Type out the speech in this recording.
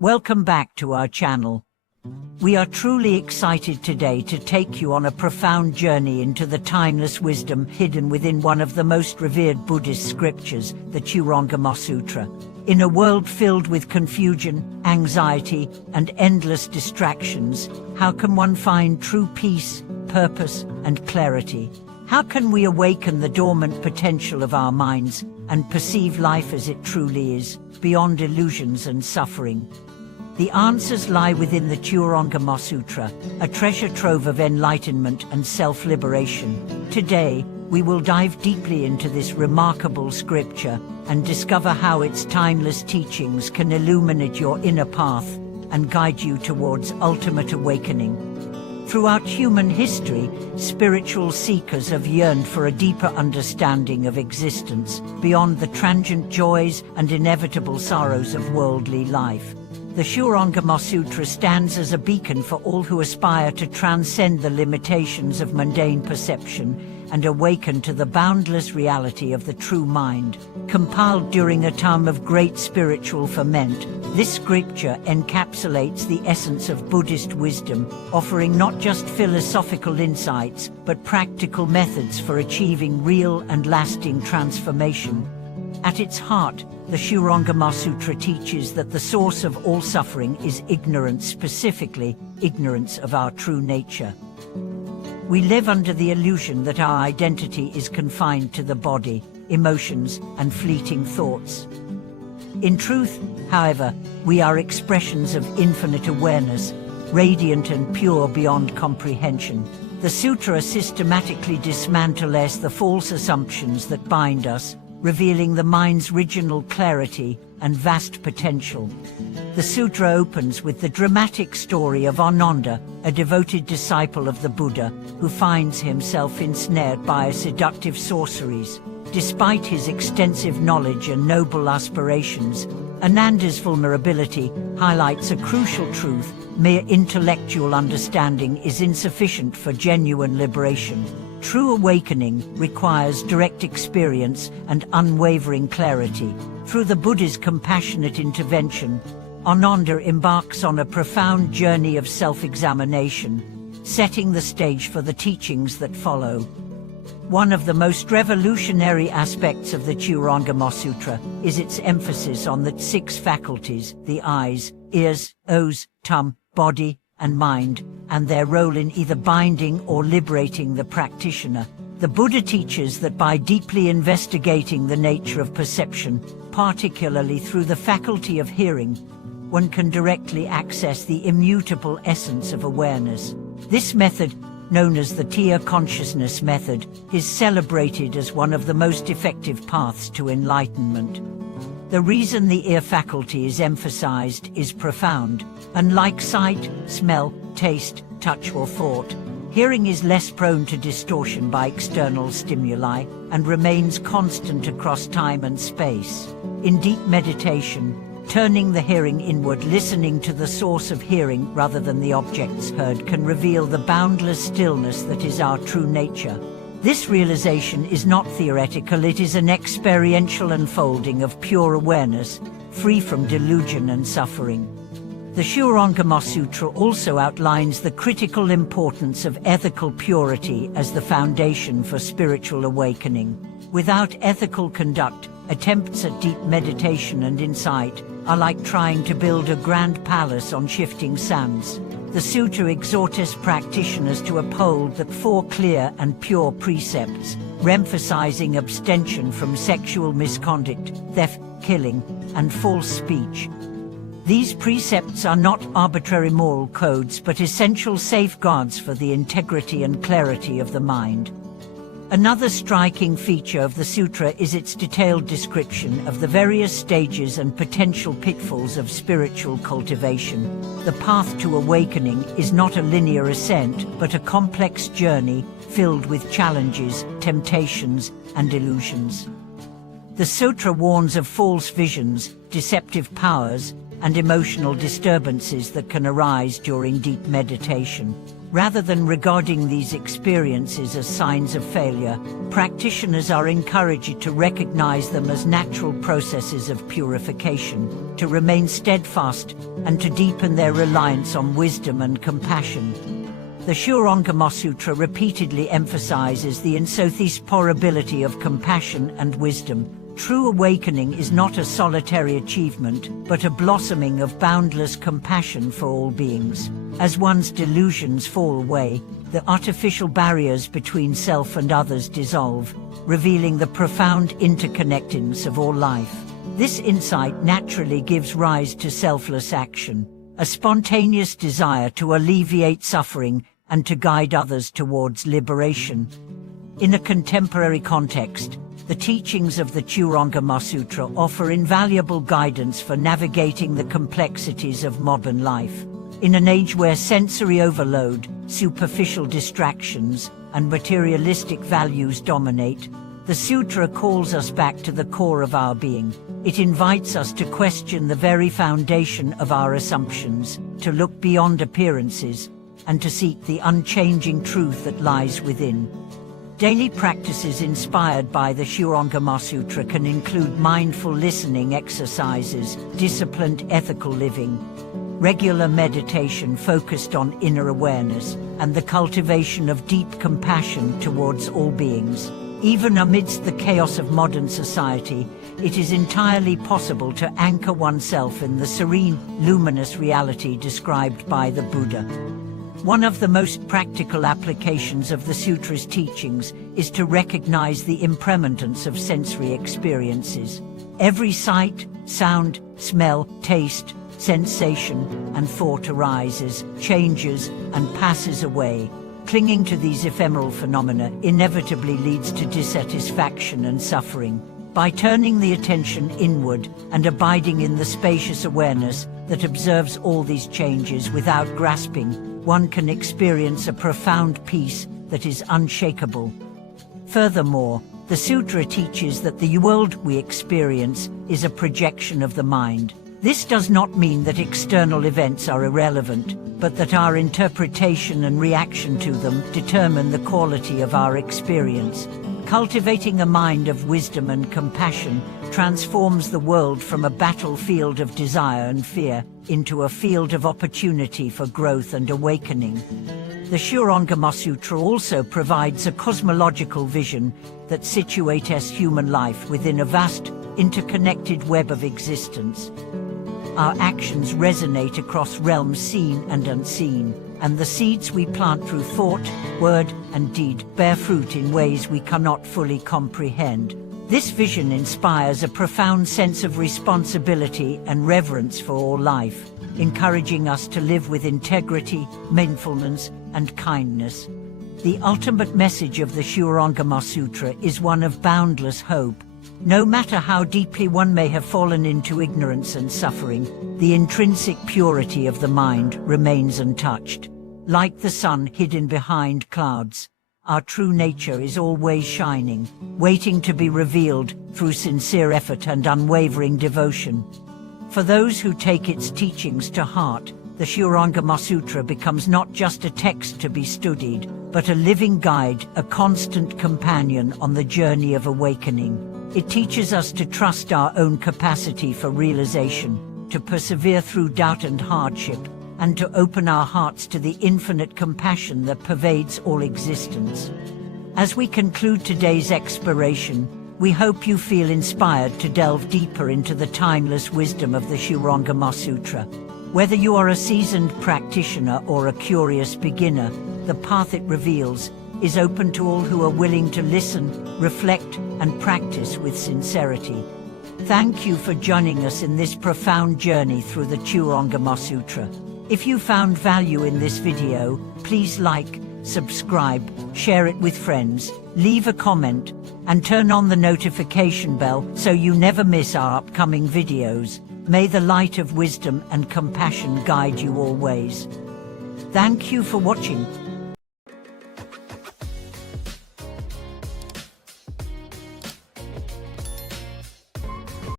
Welcome back to our channel. We are truly excited today to take you on a profound journey into the timeless wisdom hidden within one of the most revered Buddhist scriptures, the Shurangama Sutra. In a world filled with confusion, anxiety, and endless distractions, how can one find true peace, purpose, and clarity? How can we awaken the dormant potential of our minds and perceive life as it truly is, beyond illusions and suffering? The answers lie within the Shurangama Sutra, a treasure trove of enlightenment and self-liberation. Today, we will dive deeply into this remarkable scripture and discover how its timeless teachings can illuminate your inner path and guide you towards ultimate awakening. Throughout human history, spiritual seekers have yearned for a deeper understanding of existence, beyond the transient joys and inevitable sorrows of worldly life. The Shurangama Sutra stands as a beacon for all who aspire to transcend the limitations of mundane perception and awaken to the boundless reality of the true mind. Compiled during a time of great spiritual ferment, this scripture encapsulates the essence of Buddhist wisdom, offering not just philosophical insights, but practical methods for achieving real and lasting transformation. At its heart, the Shurangama Sutra teaches that the source of all suffering is ignorance, specifically ignorance of our true nature. We live under the illusion that our identity is confined to the body, emotions, and fleeting thoughts. In truth, however, we are expressions of infinite awareness, radiant and pure beyond comprehension. The sutra systematically dismantles the false assumptions that bind us, revealing the mind's original clarity and vast potential. The sutra opens with the dramatic story of Ananda, a devoted disciple of the Buddha, who finds himself ensnared by seductive sorceries. Despite his extensive knowledge and noble aspirations, Ananda's vulnerability highlights a crucial truth: mere intellectual understanding is insufficient for genuine liberation. True awakening requires direct experience and unwavering clarity. Through the Buddha's compassionate intervention, Ananda embarks on a profound journey of self-examination, setting the stage for the teachings that follow. One of the most revolutionary aspects of the Shurangama Sutra is its emphasis on the six faculties: the eyes, ears, nose, tongue, body, and mind, and their role in either binding or liberating the practitioner. The Buddha teaches that by deeply investigating the nature of perception, particularly through the faculty of hearing, one can directly access the immutable essence of awareness. This method, known as the Tia consciousness method, is celebrated as one of the most effective paths to enlightenment. The reason the ear faculty is emphasized is profound. Unlike sight, smell, taste, touch, or thought, hearing is less prone to distortion by external stimuli and remains constant across time and space. In deep meditation, turning the hearing inward, listening to the source of hearing rather than the objects heard, can reveal the boundless stillness that is our true nature. This realization is not theoretical, it is an experiential unfolding of pure awareness, free from delusion and suffering. The Shurangama Sutra also outlines the critical importance of ethical purity as the foundation for spiritual awakening. Without ethical conduct, attempts at deep meditation and insight are like trying to build a grand palace on shifting sands. The Sutra exhorts practitioners to uphold the four clear and pure precepts, emphasizing abstention from sexual misconduct, theft, killing, and false speech. These precepts are not arbitrary moral codes but essential safeguards for the integrity and clarity of the mind. Another striking feature of the sutra is its detailed description of the various stages and potential pitfalls of spiritual cultivation. The path to awakening is not a linear ascent, but a complex journey filled with challenges, temptations, and illusions. The sutra warns of false visions, deceptive powers, and emotional disturbances that can arise during deep meditation. Rather than regarding these experiences as signs of failure, practitioners are encouraged to recognize them as natural processes of purification, to remain steadfast, and to deepen their reliance on wisdom and compassion. The Shurangama Sutra repeatedly emphasizes the insothesporability of compassion and wisdom. True awakening is not a solitary achievement, but a blossoming of boundless compassion for all beings. As one's delusions fall away, the artificial barriers between self and others dissolve, revealing the profound interconnectedness of all life. This insight naturally gives rise to selfless action, a spontaneous desire to alleviate suffering and to guide others towards liberation. In a contemporary context, the teachings of the Shurangama Sutra offer invaluable guidance for navigating the complexities of modern life. In an age where sensory overload, superficial distractions, and materialistic values dominate, the sutra calls us back to the core of our being. It invites us to question the very foundation of our assumptions, to look beyond appearances, and to seek the unchanging truth that lies within. Daily practices inspired by the Shurangama Sutra can include mindful listening exercises, disciplined ethical living, regular meditation focused on inner awareness, and the cultivation of deep compassion towards all beings. Even amidst the chaos of modern society, it is entirely possible to anchor oneself in the serene, luminous reality described by the Buddha. One of the most practical applications of the Sutra's teachings is to recognize the impermanence of sensory experiences. Every sight, sound, smell, taste, sensation, and thought arises, changes, and passes away. Clinging to these ephemeral phenomena inevitably leads to dissatisfaction and suffering. By turning the attention inward and abiding in the spacious awareness that observes all these changes without grasping, one can experience a profound peace that is unshakable. Furthermore, the sutra teaches that the world we experience is a projection of the mind. This does not mean that external events are irrelevant, but that our interpretation and reaction to them determine the quality of our experience. Cultivating a mind of wisdom and compassion transforms the world from a battlefield of desire and fear into a field of opportunity for growth and awakening. The Shurangama Sutra also provides a cosmological vision that situates human life within a vast, interconnected web of existence. Our actions resonate across realms seen and unseen, and the seeds we plant through thought, word, and deed bear fruit in ways we cannot fully comprehend. This vision inspires a profound sense of responsibility and reverence for all life, encouraging us to live with integrity, mindfulness, and kindness. The ultimate message of the Shurangama Sutra is one of boundless hope. No matter how deeply one may have fallen into ignorance and suffering, the intrinsic purity of the mind remains untouched. Like the sun hidden behind clouds, our true nature is always shining, waiting to be revealed through sincere effort and unwavering devotion. For those who take its teachings to heart, the Shurangama Sutra becomes not just a text to be studied, but a living guide, a constant companion on the journey of awakening. It teaches us to trust our own capacity for realization, to persevere through doubt and hardship, and to open our hearts to the infinite compassion that pervades all existence. As we conclude today's exploration, we hope you feel inspired to delve deeper into the timeless wisdom of the Shurangama Sutra. Whether you are a seasoned practitioner or a curious beginner, the path it reveals is open to all who are willing to listen, reflect, and practice with sincerity. Thank you for joining us in this profound journey through the Shurangama Sutra. If you found value in this video, please like, subscribe, share it with friends, leave a comment, and turn on the notification bell so you never miss our upcoming videos. May the light of wisdom and compassion guide you always. Thank you for watching.